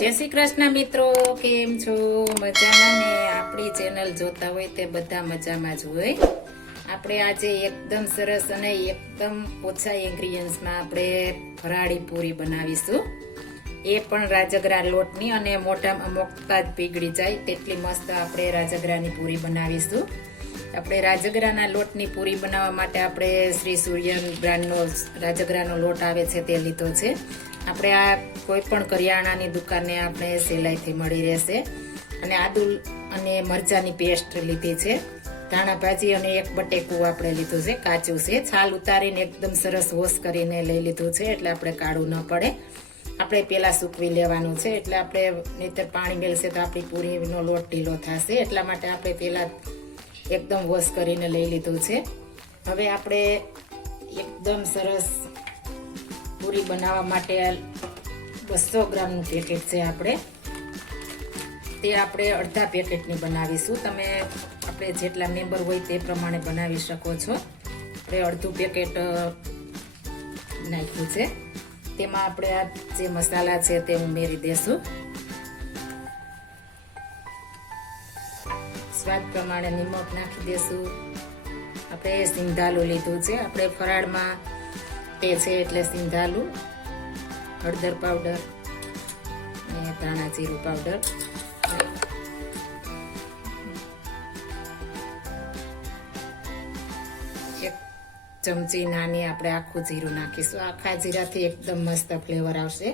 જય શ્રી કૃષ્ણ મિત્રો, કેમ છો? મજામાં ને? આપણી ચેનલ જોતા હોય તે બધા મજામાં જ હોય. આપણે આજે એકદમ સરસ અને એકદમ ઓછા ઇન્ગ્રીડિયન્ટ્સમાં આપણે ફરાળી પૂરી બનાવીશું. એ પણ રાજગરા લોટની અને મોટા મોકતા જ પીગળી જાય તેટલી મસ્ત આપણે રાજગરાની પૂરી બનાવીશું. આપણે રાજગરાના લોટની પૂરી બનાવવા માટે આપણે શ્રી સૂર્ય બ્રાન્ડનો, રાજગરાનો લોટ આવે છે તે લીધો છે. આપણે આ કોઈ પણ કરિયાણાની દુકાને આપણે સહેલાઈથી મળી રહેશે. અને આદુ અને મરચાંની પેસ્ટ લીધી છે. ધાણા ભાજી અને એક બટેકું આપણે લીધું છે કાચું છે. છાલ ઉતારીને એકદમ સરસ વોશ કરીને લઈ લીધું છે, એટલે આપણે કાળું ન પડે. આપણે પહેલાં સૂકવી લેવાનું છે, એટલે આપણે નહીતર પાણી મેળશે તો આપણી પૂરીનો લોટ ઢીલો થશે. એટલા માટે આપણે પહેલાં એકદમ વોશ કરીને લઈ લીધું છે. હવે આપણે એકદમ સરસ પૂરી બનાવવા માટે બસો ગ્રામનું પેકેટ છે આપણે. તે આપણે અડધા પેકેટની બનાવીશું. તમે આપણે જેટલા મેમ્બર હોય તે પ્રમાણે બનાવી શકો છો. આપણે અડધું પેકેટ નાખ્યું છે. તેમાં આપણે આ જે મસાલા છે તે ઉમેરી દેશું. સ્વાદ પ્રમાણે નિમક નાખી દેશું. આપણે સિંધાલું લીધું છે. આપણે ફરાળમાં તે છે એટલે સિંધાલું, હળદર પાવડર અને ધાણા જીરું પાવડર. એક ચમચી નાની આપણે આખું જીરું નાખીશું. આખા જીરાથી એકદમ મસ્ત ફ્લેવર આવશે.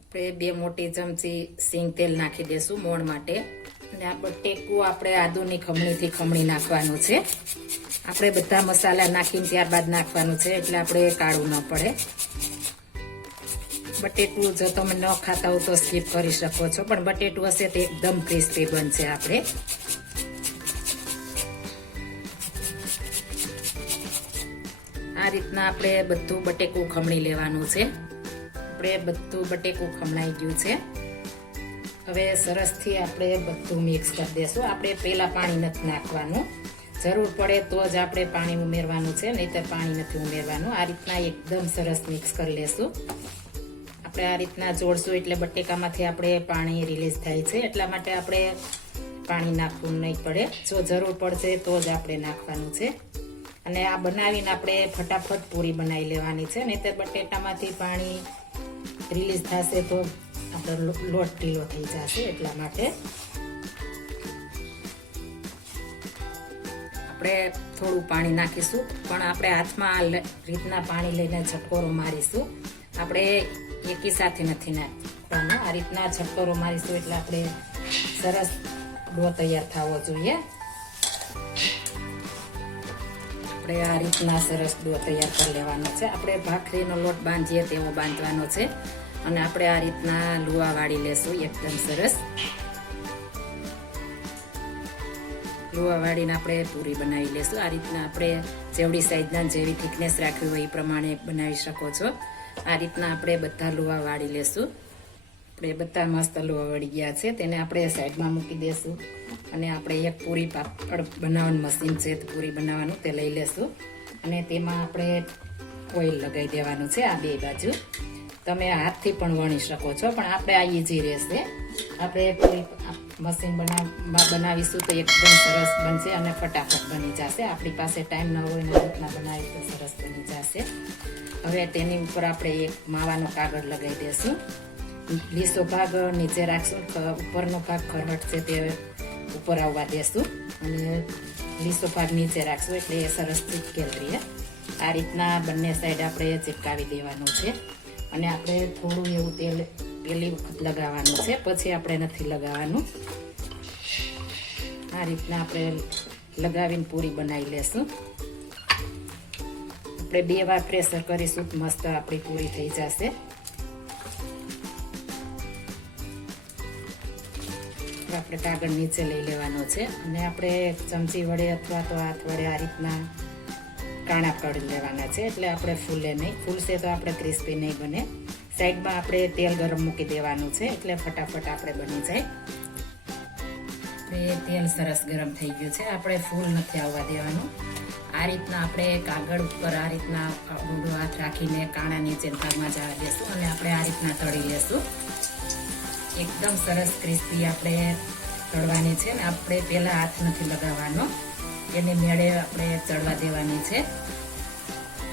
આપણે બે મોટી ચમચી સિંગ તેલ નાખી દેશું મોણ માટે. અને આ ટેકું આપણે આદુની ખમણીથી ખમણી નાખવાનું છે. આપણે બધા મસાલા નાખીને ત્યારબાદ નાખવાનું છે, એટલે આપણે કાળું ન પડે. બટેટું જો તમે ન ખાતા હો તો સ્કીપ કરી શકો છો, પણ બટેટું હશે તો એકદમ ક્રિસ્પી બનશે આપણે. આ રીતના આપણે બધું બટેકું ખમણી લેવાનું છે. આપણે બધું બટેકું ખમણાઈ ગયું છે. હવે સરસથી આપણે બધું મિક્સ કરી દેશું. આપણે પહેલાં પાણી નથી નાખવાનું. જરૂર પડે તો જ આપણે પાણી ઉમેરવાનું છે, નહીંતર પાણી નથી ઉમેરવાનું. આ રીતના એકદમ સરસ મિક્સ કરી લેશું. આપણે આ રીતના જોડશું એટલે બટેકામાંથી આપણે પાણી રિલીઝ થાય છે, એટલા માટે આપણે પાણી નાખવું નહીં પડે. જો જરૂર પડશે તો જ આપણે નાખવાનું છે. અને આ બનાવીને આપણે ફટાફટ પૂરી બનાવી લેવાની છે, નહીતર બટેટામાંથી પાણી રિલીઝ થશે તો આપણો લોટ ઢીલો થઈ જશે એટલા માટે. આપણે થોડું પાણી નાખીશું, પણ આપણે હાથમાં આ રીતના પાણી લઈને છટકોરો મારીશું. આપણે એકી સાથે નથી નાખવાનો. આ રીતના છટકોરો મારીશું એટલે આપણે સરસ ડો તૈયાર થવો જોઈએ. આપણે આ રીતના સરસ ડો તૈયાર કરી લેવાનો છે. આપણે ભાખરીનો લોટ બાંધીએ તેવો બાંધવાનો છે. અને આપણે આ રીતના લુવા વાળી લેશું. એકદમ સરસ. લુવા વાળીને આપણે પૂરી બનાવી લેશું. આ રીતના આપણે જેવડી સાઈઝના જેવી થિકનેસ રાખવી હોય એ પ્રમાણે બનાવી શકો છો. આ રીતના આપણે બધા લુવા વાળી લેશું. આપણે બધા મસ્ત લુવા વળી ગયા છે. તેને આપણે સાઈડમાં મૂકી દેશું અને આપણે એક પૂરી પાપડ બનાવવાનું મશીન છે પૂરી બનાવવાનું તે લઈ લેશું. અને તેમાં આપણે ઓઇલ લગાવી દેવાનું છે આ બે બાજુ. તમે હાથથી પણ વણી શકો છો, પણ આપણે આ ઈઝી રહેશે. આપણે પૂરી મશીન બનાવવા બનાવીશું તો એકદમ સરસ બનશે અને ફટાફટ બની જશે. આપણી પાસે ટાઈમ ન હોય ને રીતના બનાવી તો સરસ બની જશે. હવે તેની ઉપર આપણે એક માવાનો કાગળ લગાવી દઈશું લીસો ભાગ નીચે રાખશું ઉપરનો ભાગ ખરવટ છે તે ઉપર આવવા દેશું. અને લીસો ભાગ નીચે રાખશું એટલે એ સરસ ચીપકેલ રહીએ આ રીતના બંને સાઈડ આપણે ચીપકાવી દેવાનું છે. અને આપણે થોડું એવું તેલ પહેલી વખત લગાવવાનું છે. પછી આપણે નથી લગાવવાનું. આ રીતના આપણે લગાવીને પૂરી બનાવી લેશું. આપણે બે વાર પ્રેશર કરીશું મસ્ત આપણી પૂરી થઈ જશે. આપણે કાગળ નીચે લઈ લેવાનો છે. અને આપણે ચમચી વડે અથવા તો હાથ વડે આ રીતના કાણા કરી લેવાના છે. એટલે આપણે ફૂલે નહીં. ફૂલશે તો આપણે ક્રિસ્પી નહીં બને. સાઈડમાં આપણે તેલ ગરમ મૂકી દેવાનું છે. એટલે ફટાફટ આપણે બની જાય. એ તેલ સરસ ગરમ થઈ ગયું છે. આપણે ફૂલ નથી આવવા દેવાનું. આ રીતના આપણે કાગળ ઉપર આ રીતના ઊંડો હાથ રાખીને કાણા નીચે ભાગમાં જવા દેશું અને આપણે આ રીતના તળી લેશું. એકદમ સરસ ક્રિસ્પી આપણે તળવાની છે ને. આપણે પહેલાં હાથ નથી લગાવવાનો. એને મેળે આપણે ચડવા દેવાની છે.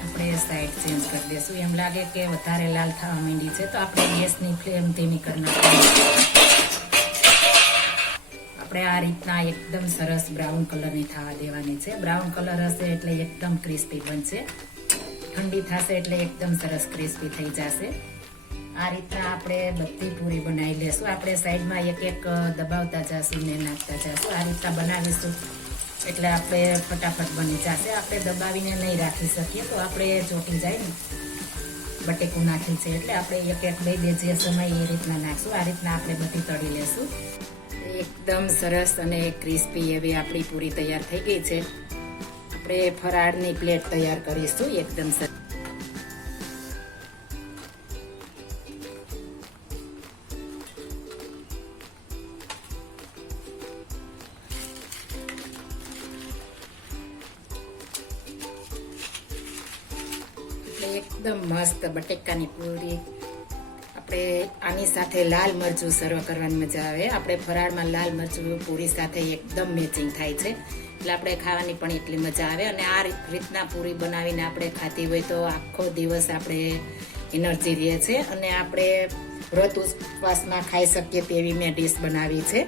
આપણે સાઈડ ચેન્જ કરી દઈશું. એમ લાગે કે વધારે લાલ થવા માંડી છે, તો આપણે ગેસની ફ્લેમ ધીમી કરી આપણે આ રીતના એકદમ સરસ બ્રાઉન કલરની થવા દેવાની છે. બ્રાઉન કલર હશે એટલે એકદમ ક્રિસ્પી બનશે. ઠંડી થશે એટલે એકદમ સરસ ક્રિસ્પી થઈ જશે. આ રીતના આપણે બધી પૂરી બનાવી લેશું. આપણે સાઈડમાં એક એક દબાવતા જશું ને નાખતા જશું. આ રીતના બનાવીશું. એટલે આપણે ફટાફટ બની જશે. આપણે દબાવીને નહીં રાખી શકીએ, તો આપણે ચોટી જાય ને. બટેકું નાખી છે, એટલે આપણે એક એક બે બે જે સમય એ રીતના નાખશું. આ રીતના આપણે બધી તળી લેશું. એકદમ સરસ અને ક્રિસ્પી એવી આપણી પૂરી તૈયાર થઈ ગઈ છે. આપણે ફરાળની પ્લેટ તૈયાર કરીશું. એકદમ સરસ. એકદમ મસ્ત બટેકાની પૂરી. આપણે આની સાથે લાલ મરચું સર્વ કરવાની મજા આવે. આપણે ફરાળમાં લાલ મરચું પૂરી સાથે એકદમ મેચિંગ થાય છે. એટલે આપણે ખાવાની પણ એટલી મજા આવે અને આ રીત- રીતના પૂરી બનાવીને આપણે ખાતી હોય તો આખો દિવસ આપણે એનર્જી રહે છે અને આપણે વ્રત ઉપવાસમાં ખાઈ શકીએ તેવી મેં ડીશ બનાવી છે.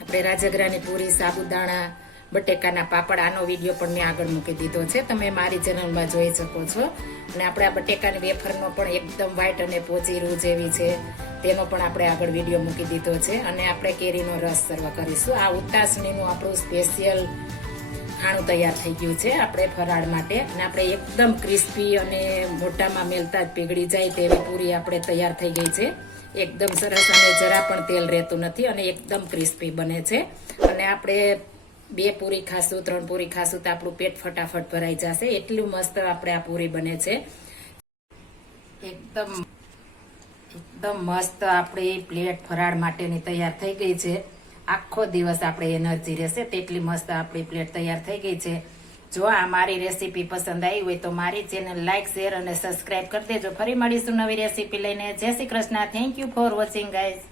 આપણે રાજગરાની પૂરી સાબુદાણા બટેકાના પાપડ, આનો વીડિયો પણ મેં આગળ મૂકી દીધો છે. તમે મારી ચેનલમાં જોઈ શકો છો. અને આપણે આ બટેકાની વેફરનો પણ એકદમ વ્હાઈટ અને પોચી રૂ જેવી છે. તેનો પણ આપણે આગળ વીડિયો મૂકી દીધો છે. અને આપણે કેરીનો રસ સર્વ કરીશું. આ ઉતાસણીનું આપણું સ્પેશિયલ ખાણું તૈયાર થઈ ગયું છે આપણે ફરાળ માટે. અને આપણે એકદમ ક્રિસ્પી અને મોટામાં મેલતા જ પીગળી જાય તેવી પૂરી આપણે તૈયાર થઈ ગઈ છે. એકદમ સરસ અને જરા પણ તેલ રહેતું નથી અને એકદમ ક્રિસ્પી બને છે. અને આપણે બે પૂરી ખાશું ત્રણ પૂરી ખાશું તો આપણું પેટ ફટાફટ ભરાઈ જશે. એટલું મસ્ત આપણે આ પૂરી બને છે. એકદમ એકદમ મસ્ત આપણી પ્લેટ ફરાળ માટેની તૈયાર થઈ ગઈ છે. આખો દિવસ આપણે એનર્જી રહેશે, તેટલી મસ્ત આપણી પ્લેટ તૈયાર થઈ ગઈ છે. જો આ મારી રેસીપી પસંદ આવી હોય તો મારી ચેનલ લાઇક શેર અને સબસ્ક્રાઇબ કરી દેજો. ફરી મળીશું નવી રેસીપી લઈને. જય Shri Krishna. Thank you for watching guys